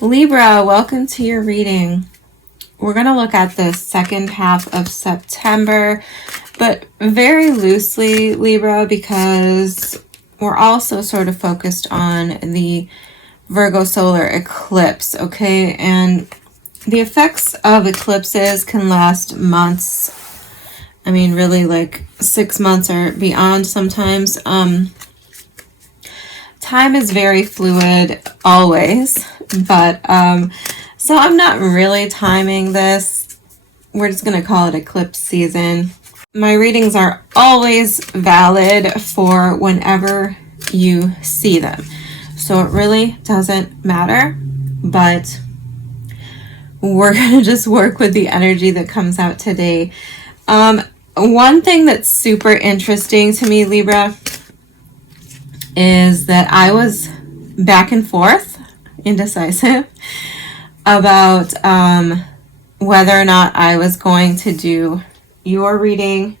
Libra, welcome to your reading. We're going to look at the second half of September, but very loosely, Libra, because we're also sort of focused on the Virgo solar eclipse, okay? And the effects of eclipses can last months. I mean, really like 6 months or beyond sometimes. Time is very fluid always, but so I'm not really timing this. We're just going to call it eclipse season. My readings are always valid for whenever you see them. So it really doesn't matter, but we're going to just work with the energy that comes out today. One thing that's super interesting to me, Libra, is that I was back and forth, indecisive, about whether or not I was going to do your reading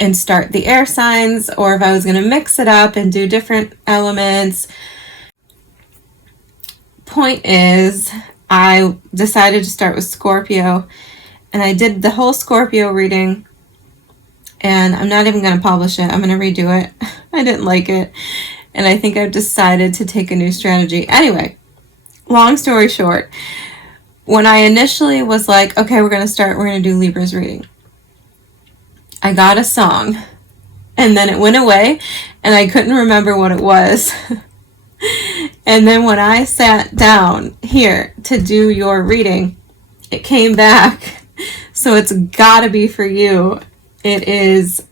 and start the air signs, or if I was going to mix it up and do different elements. Point is, I decided to start with Scorpio, and I did the whole Scorpio reading, and I'm not even going to publish it. I'm going to redo it. I didn't like it, and I think I've decided to take a new strategy. Anyway, long story short, when I initially was like, okay, we're going to do Libra's reading, I got a song, and then it went away, and I couldn't remember what it was. And then when I sat down here to do your reading, it came back. So it's gotta be for you. It is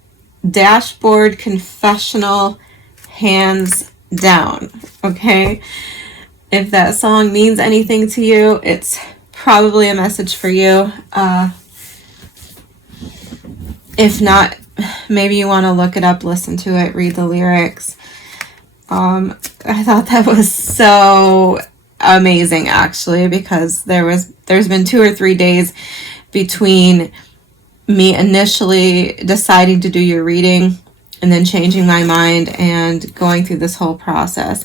Dashboard Confessional, hands down. Okay? If that song means anything to you, it's probably a message for you. If not, maybe you want to look it up, listen to it, read the lyrics. I thought that was so amazing, actually, because there's been 2 or 3 days between me initially deciding to do your reading and then changing my mind and going through this whole process.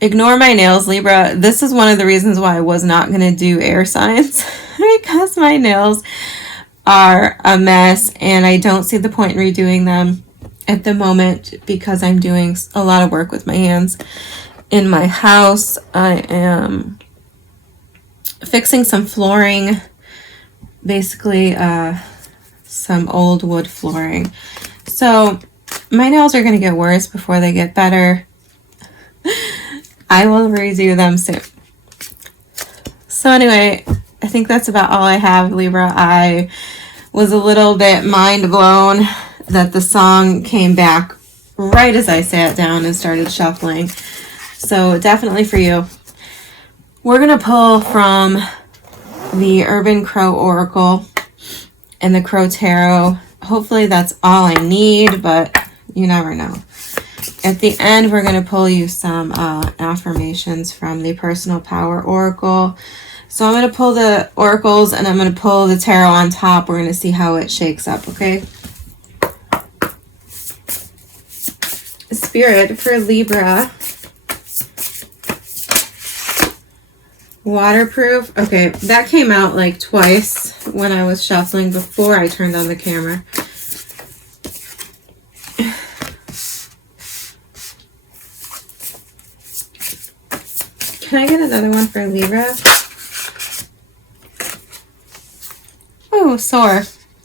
Ignore my nails, Libra. This is one of the reasons why I was not going to do air signs, because my nails are a mess and I don't see the point in redoing them at the moment, because I'm doing a lot of work with my hands in my house. I am fixing some flooring, basically some old wood flooring. So my nails are going to get worse before they get better. I will redo them soon. So anyway, I think that's about all I have, Libra. I was a little bit mind blown that the song came back right as I sat down and started shuffling. So definitely for you. We're going to pull from the Urban Crow Oracle and the Crow Tarot. Hopefully that's all I need, but you never know. At the end, we're going to pull you some affirmations from the Personal Power Oracle. So I'm going to pull the oracles and I'm going to pull the tarot on top. We're going to see how it shakes up, okay? Spirit for Libra. Waterproof. Okay, that came out like twice when I was shuffling before I turned on the camera. Can I get another one for Libra? Oh, sore.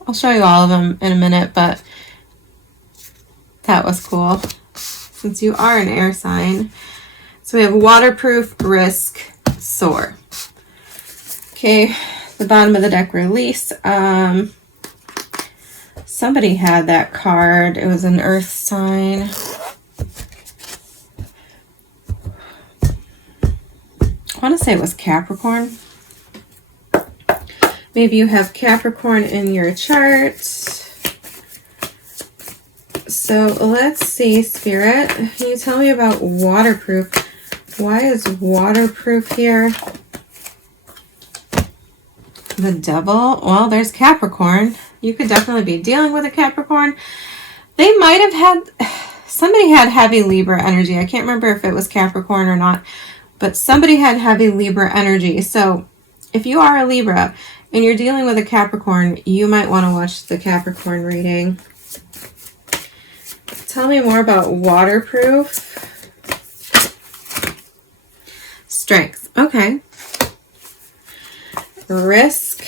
I'll show you all of them in a minute, but that was cool, since you are an air sign. So we have waterproof, risk, soar. Okay, the bottom of the deck, release. Somebody had that card. It was an earth sign. I want to say it was Capricorn. Maybe you have Capricorn in your chart. So let's see, Spirit. Can you tell me about waterproof? Why is waterproof here? The Devil. Well, there's Capricorn. You could definitely be dealing with a Capricorn. They might have had... Somebody had heavy Libra energy. I can't remember if it was Capricorn or not. but somebody had heavy Libra energy. So if you are a Libra and you're dealing with a Capricorn, you might want to watch the Capricorn reading. Tell me more about waterproof. Strength. Okay. Risk.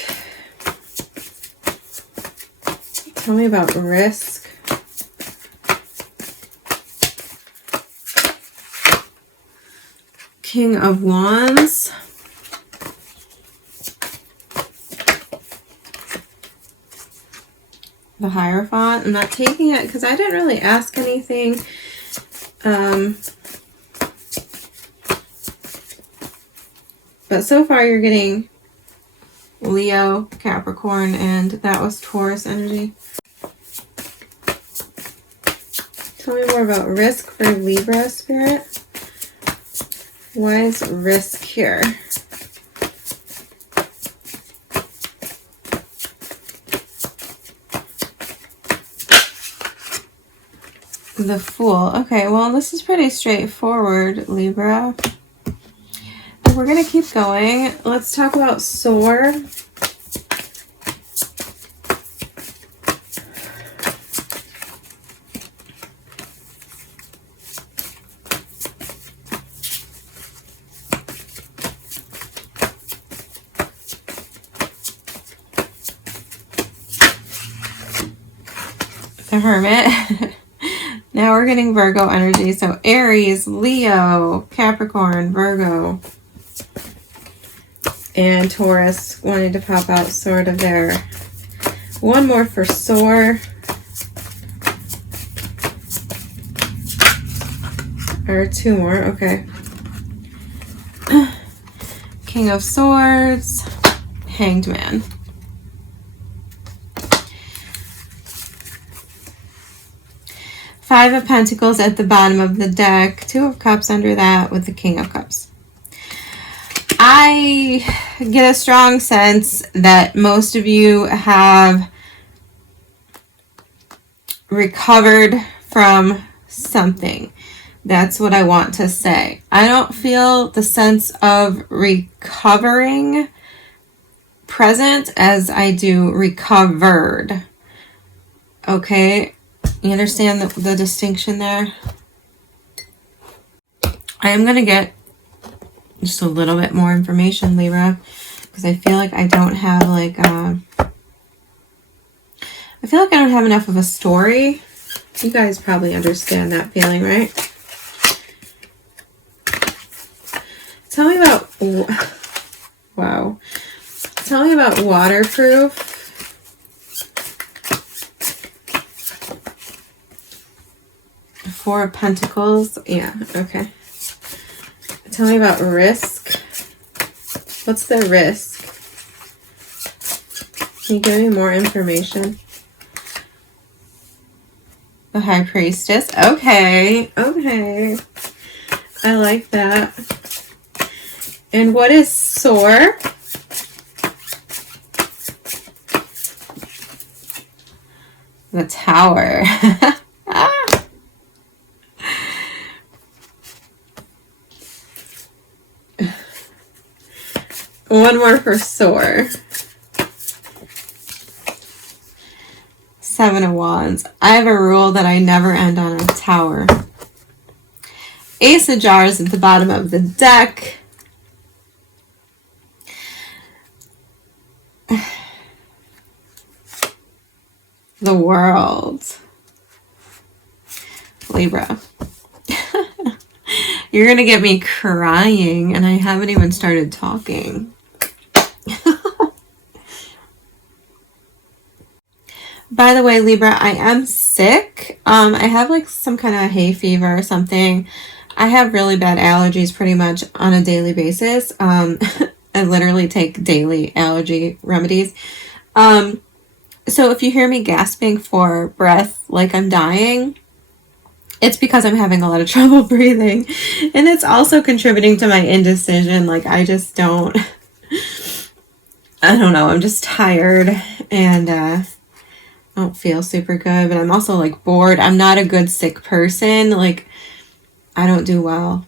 Tell me about risk. King of Wands. The Hierophant. I'm not taking it because I didn't really ask anything. But so far you're getting Leo, Capricorn, and that was Taurus energy. Tell me more about risk for Libra, Spirit. Why is risk here? The Fool. Okay, well, this is pretty straightforward, Libra. We're going to keep going. Let's talk about soar. The Hermit. Now we're getting Virgo energy. So Aries, Leo, Capricorn, Virgo, and Taurus wanted to pop out sort of there. One more for soar. Or two more, okay. King of Swords, Hanged Man. Five of Pentacles at the bottom of the deck. Two of Cups under that with the King of Cups. I get a strong sense that most of you have recovered from something. That's what I want to say. I don't feel the sense of recovering present as I do recovered. Okay? You understand the distinction there? I am going to get just a little bit more information, Libra, because I feel like I don't have like I feel like I don't have enough of a story. You guys probably understand that feeling, right? Tell me about, wow. Tell me about waterproof. Four of Pentacles. Yeah, okay. Tell me about risk. What's the risk? Can you give me more information? The High Priestess. Okay, okay. I like that. And what is soar? The Tower. One more for soar. Seven of Wands. I have a rule that I never end on a tower. Ace of Jars at the bottom of the deck. The World. Libra. You're going to get me crying, and I haven't even started talking. By the way, Libra, I am sick. I have like some kind of hay fever or something. I have really bad allergies pretty much on a daily basis. I literally take daily allergy remedies. So if you hear me gasping for breath like I'm dying, it's because I'm having a lot of trouble breathing. And it's also contributing to my indecision. Like I just don't know. I'm just tired and I don't feel super good, but I'm also like bored. I'm not a good sick person. Like I don't do well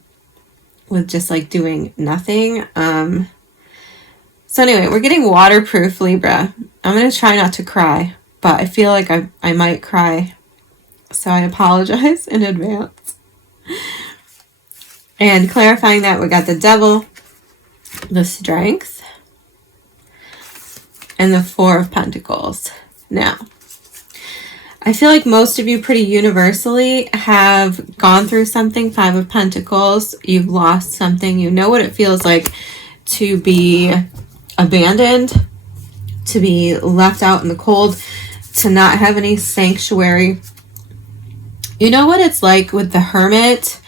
with just like doing nothing. So anyway, we're getting waterproof, Libra. I'm going to try not to cry, but I feel like I might cry. So I apologize in advance. And clarifying that, we got the Devil, the Strength, and the Four of Pentacles. Now, I feel like most of you pretty universally have gone through something. Five of Pentacles, you've lost something. You know what it feels like to be abandoned, to be left out in the cold, to not have any sanctuary. You know what it's like with the Hermit,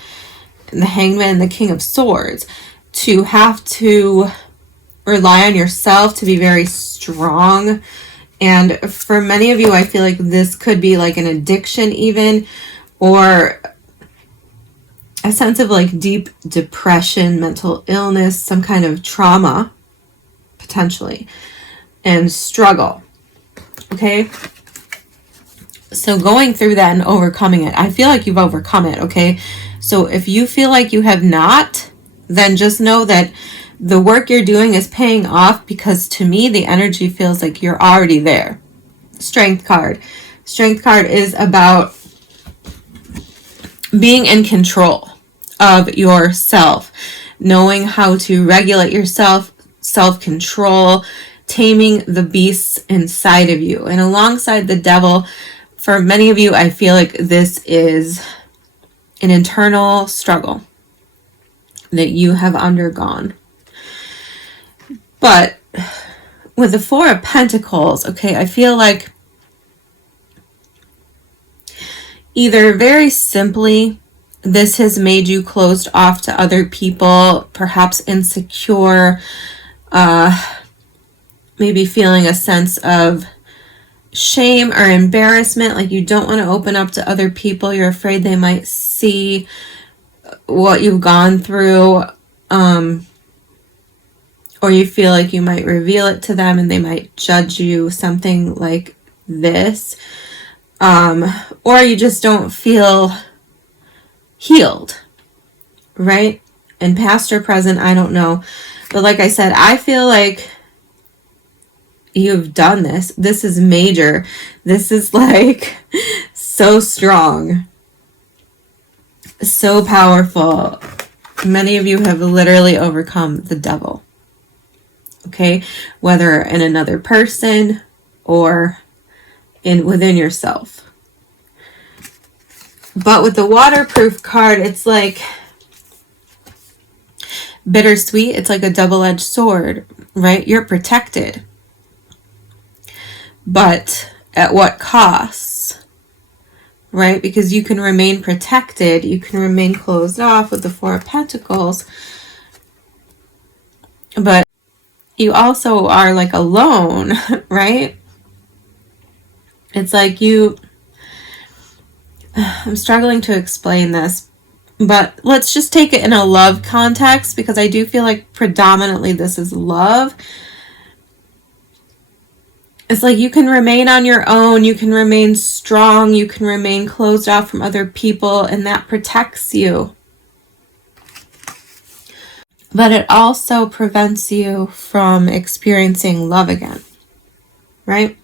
and the Hangman, and the King of Swords, to have to rely on yourself, to be very strong. And for many of you, I feel like this could be like an addiction even, or a sense of like deep depression, mental illness, some kind of trauma, potentially, and struggle. Okay? So going through that and overcoming it, I feel like you've overcome it, okay? So if you feel like you have not, then just know that the work you're doing is paying off, because to me, the energy feels like you're already there. Strength card. Strength card is about being in control of yourself, knowing how to regulate yourself, self-control, taming the beasts inside of you. And alongside the Devil, for many of you, I feel like this is an internal struggle that you have undergone. But with the Four of Pentacles, okay, I feel like either very simply, this has made you closed off to other people, perhaps insecure, maybe feeling a sense of shame or embarrassment, like you don't want to open up to other people. You're afraid they might see what you've gone through, or you feel like you might reveal it to them and they might judge you, something like this. Or you just don't feel healed, right? And past or present, I don't know. But like I said, I feel like you've done this. This is major. This is like so strong, so powerful. Many of you have literally overcome the Devil. Okay, whether in another person or within yourself. But with the waterproof card, it's like bittersweet. It's like a double-edged sword, right? You're protected. But at what cost, right? Because you can remain protected. You can remain closed off with the Four of Pentacles. But you also are like alone, right? It's like I'm struggling to explain this, but let's just take it in a love context, because I do feel like predominantly this is love. It's like you can remain on your own, you can remain strong, you can remain closed off from other people, and that protects you. But it also prevents you from experiencing love again, right?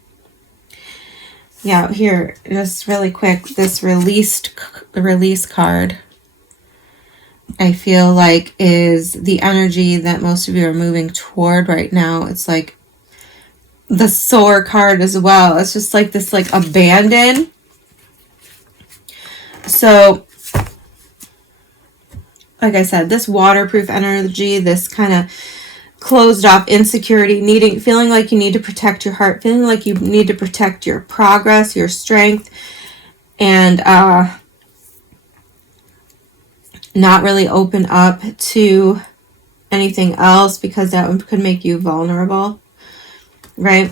Yeah, here, just really quick, this release card, I feel like is the energy that most of you are moving toward right now. It's like the Soar card as well. It's just like this, like, abandon. So, like I said, this waterproof energy, this kind of closed off insecurity, feeling like you need to protect your heart, feeling like you need to protect your progress, your strength, and not really open up to anything else, because that could make you vulnerable, right?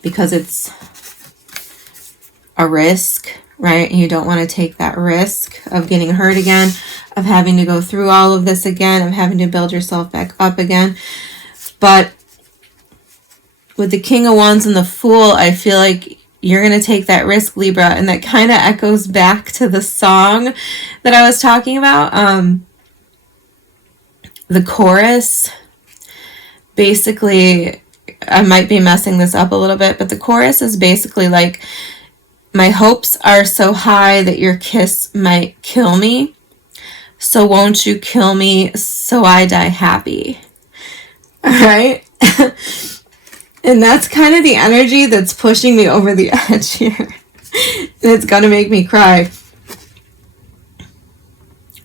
Because it's a risk, right? And you don't want to take that risk of getting hurt again, of having to go through all of this again, of having to build yourself back up again. But with the King of Wands and the Fool, I feel like you're going to take that risk, Libra. And that kind of echoes back to the song that I was talking about. the chorus, basically, I might be messing this up a little bit, but the chorus is basically like, my hopes are so high that your kiss might kill me. So won't you kill me so I die happy? All right. And that's kind of the energy that's pushing me over the edge here. And it's going to make me cry.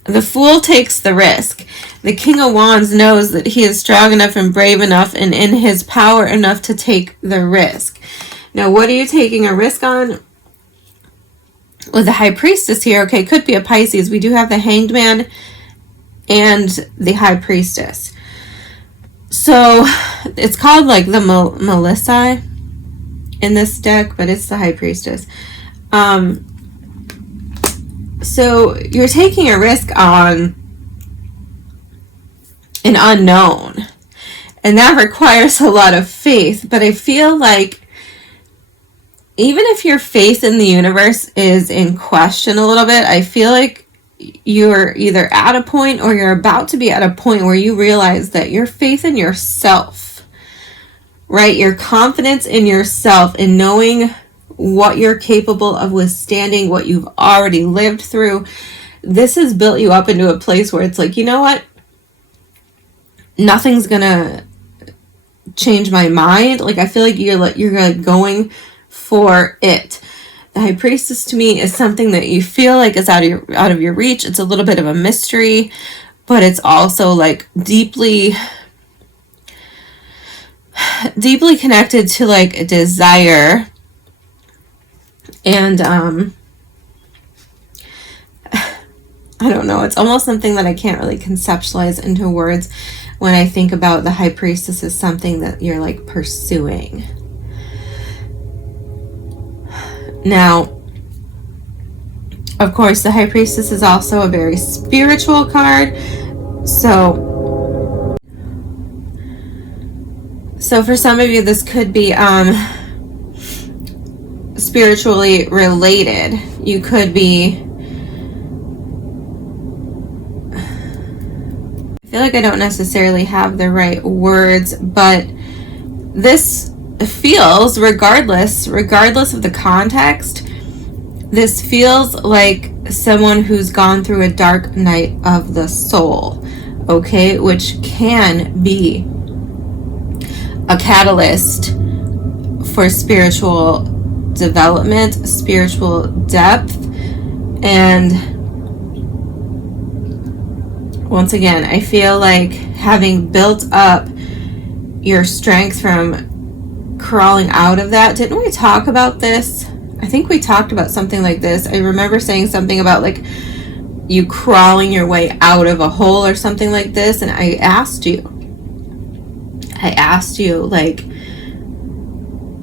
The Fool takes the risk. The King of Wands knows that he is strong enough and brave enough and in his power enough to take the risk. Now, what are you taking a risk on? With the High Priestess here, okay, could be a Pisces. We do have the Hanged Man and the High Priestess. So, it's called like the Melissa in this deck, but it's the High Priestess. So, you're taking a risk on an unknown. And that requires a lot of faith. But I feel like even if your faith in the universe is in question a little bit, I feel like you're either at a point or you're about to be at a point where you realize that your faith in yourself, right? Your confidence in yourself and knowing what you're capable of withstanding, what you've already lived through, this has built you up into a place where it's like, you know what? Nothing's gonna change my mind. Like, I feel like you're like going for it. The High Priestess to me is something that you feel like is out of your reach. It's a little bit of a mystery, but it's also like deeply connected to like a desire. And I don't know, it's almost something that I can't really conceptualize into words when I think about the High Priestess as something that you're like pursuing. Now, of course, the High Priestess is also a very spiritual card. So for some of you, this could be spiritually related. You could be, I feel like I don't necessarily have the right words, but this feels, regardless of the context, this feels like someone who's gone through a dark night of the soul, okay, which can be a catalyst for spiritual development, spiritual depth. And once again, I feel like having built up your strength from crawling out of that. Didn't we talk about this? I think we talked about something like this. I remember saying something about like you crawling your way out of a hole or something like this. And I asked you like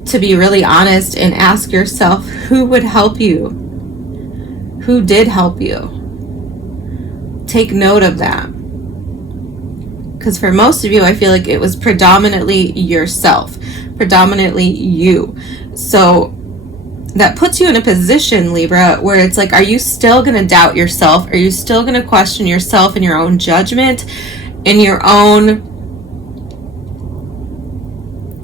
to be really honest and ask yourself, who would help you? Who did help you? Take note of that. Because for most of you, I feel like it was predominantly yourself, predominantly you. So that puts you in a position, Libra, where it's like, are you still going to doubt yourself? Are you still going to question yourself and your own judgment and your own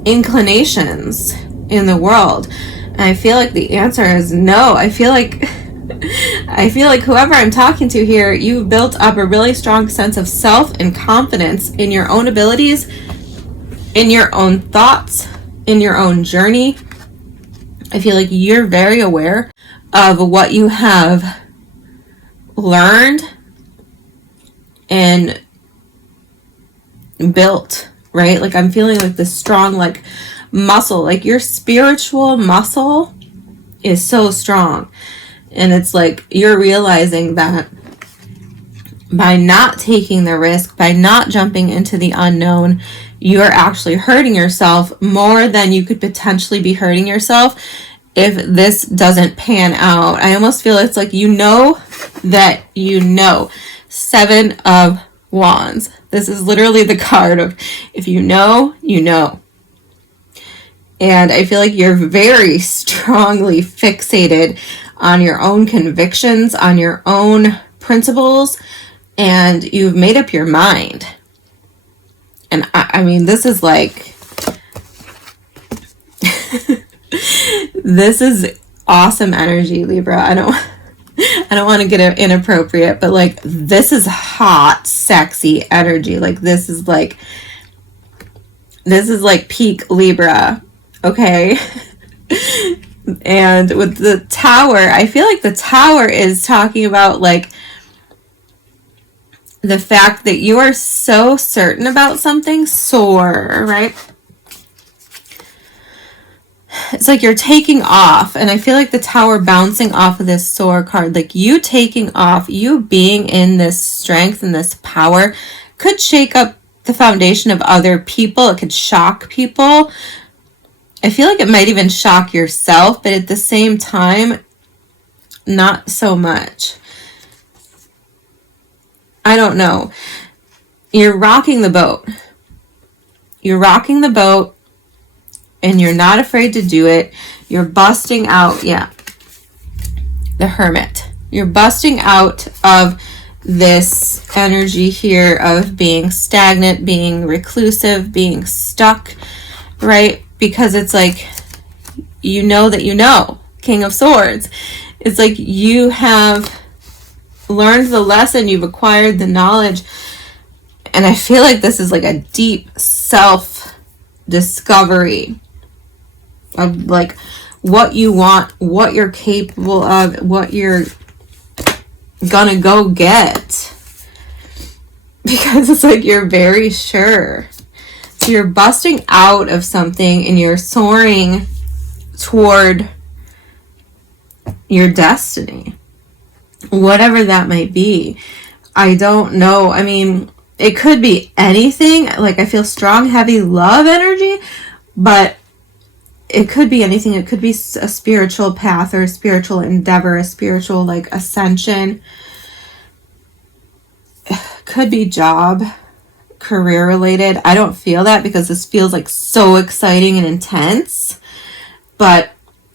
inclinations in the world? And I feel like the answer is no. I feel like whoever I'm talking to here, you've built up a really strong sense of self and confidence in your own abilities, in your own thoughts, in your own journey. I feel like you're very aware of what you have learned and built, right? Like I'm feeling like this strong like muscle, like your spiritual muscle is so strong. And it's like you're realizing that by not taking the risk, by not jumping into the unknown, you're actually hurting yourself more than you could potentially be hurting yourself if this doesn't pan out. I almost feel it's like you know that you know. 7 of Wands. This is literally the card of if you know, you know. And I feel like you're very strongly fixated on your own convictions, on your own principles, and you've made up your mind. I mean, this is like, this is awesome energy, Libra. I don't want to get inappropriate, but like, this is hot, sexy energy. Like, this is like peak Libra, okay? And with the Tower, I feel like the Tower is talking about like the fact that you are so certain about something, soar, right? It's like you're taking off, and I feel like the Tower bouncing off of this soar card, like you taking off, you being in this strength and this power could shake up the foundation of other people. It could shock people. I feel like it might even shock yourself, but at the same time, not so much. I don't know. You're rocking the boat. You're rocking the boat, and you're not afraid to do it. You're busting out, yeah, the Hermit. You're busting out of this energy here of being stagnant, being reclusive, being stuck, right? Because it's like, you know that you know, King of Swords. It's like you have learned the lesson, you've acquired the knowledge, and I feel like this is like a deep self-discovery of like what you want, what you're capable of, what you're gonna go get, because it's like you're very sure. So you're busting out of something and you're soaring toward your destiny, whatever that might be. I don't know. I mean, it could be anything. Like, I feel strong, heavy love energy, but it could be anything. It could be a spiritual path or a spiritual endeavor, a spiritual like ascension. Could be job, career related. I don't feel that because this feels like so exciting and intense. But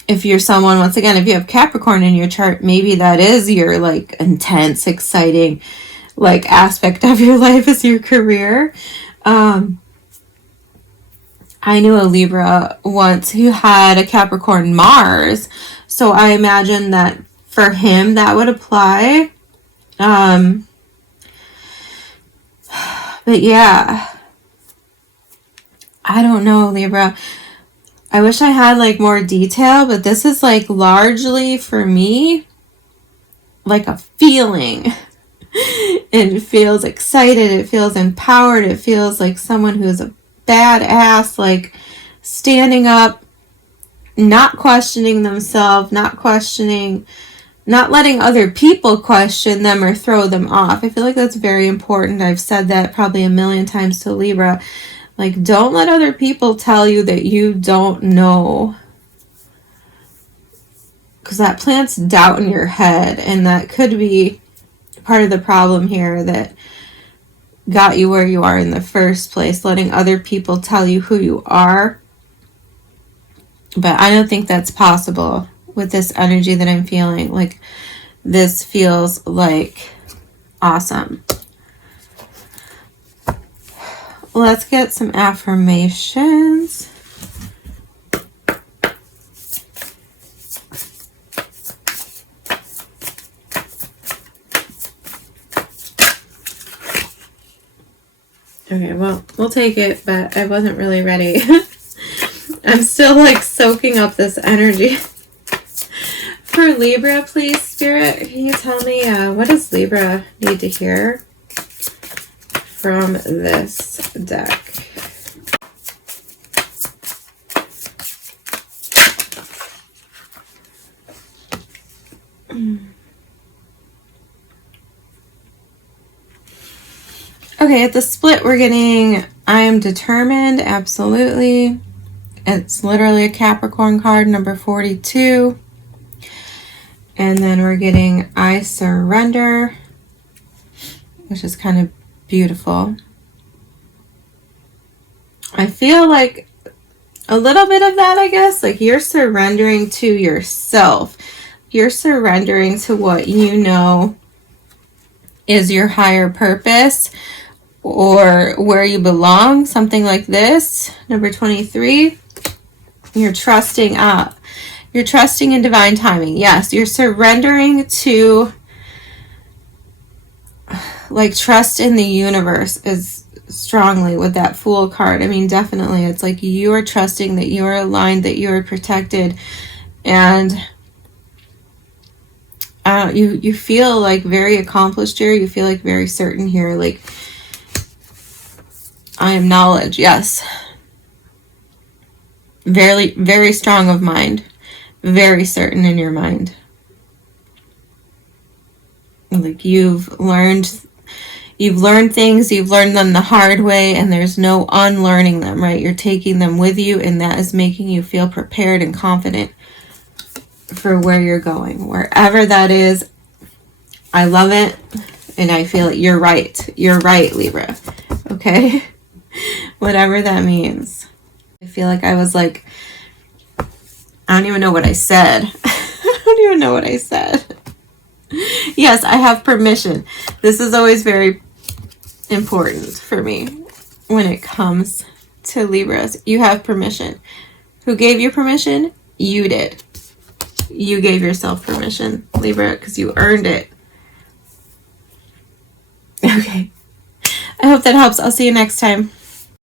if you're someone, once again, if you have Capricorn in your chart, maybe that is your like intense, exciting like aspect of your life is your career. I knew a Libra once who had a Capricorn Mars, so I imagine that for him that would apply. But yeah, I don't know, Libra. I wish I had like more detail, but this is like largely for me like a feeling. It feels excited, it feels empowered, it feels like someone who's a badass, like standing up, not questioning themselves, not letting other people question them or throw them off. I feel like that's very important. I've said that probably a million times to Libra. Like, don't let other people tell you that you don't know, because that plants doubt in your head, and that could be part of the problem here that got you where you are in the first place, letting other people tell you who you are. But I don't think that's possible with this energy that I'm feeling. Like, this feels like awesome. Let's get some affirmations. Okay, well, we'll take it, but I wasn't really ready. I'm still like soaking up this energy. For Libra, please, Spirit, can you tell me what does Libra need to hear from this deck? Okay, at the split we're getting I am determined, absolutely. It's literally a Capricorn card, number 42. And then we're getting I surrender, which is kind of beautiful. I feel like a little bit of that, I guess. Like, you're surrendering to yourself. You're surrendering to what you know is your higher purpose. or where you belong, something like this. Number 23, you're trusting up. You're trusting in divine timing. Yes, you're surrendering to, like, trust in the universe is strongly with that Fool card. I mean, definitely, it's like you are trusting that you are aligned, that you are protected, and you feel like very accomplished here. You feel like very certain here. Like, I am knowledge. Yes. Very, very strong of mind. Very certain in your mind. Like, you've learned things, you've learned them the hard way, and there's no unlearning them, right? You're taking them with you, and that is making you feel prepared and confident for where you're going. Wherever that is, I love it, and I feel it. You're right. You're right, Libra. Okay? Whatever that means. I feel like I was like, I don't even know what I said. I don't even know what I said. Yes, I have permission. This is always very important for me when it comes to Libras. You have permission. Who gave you permission? You did. You gave yourself permission, Libra, because you earned it. Okay. I hope that helps. I'll see you next time.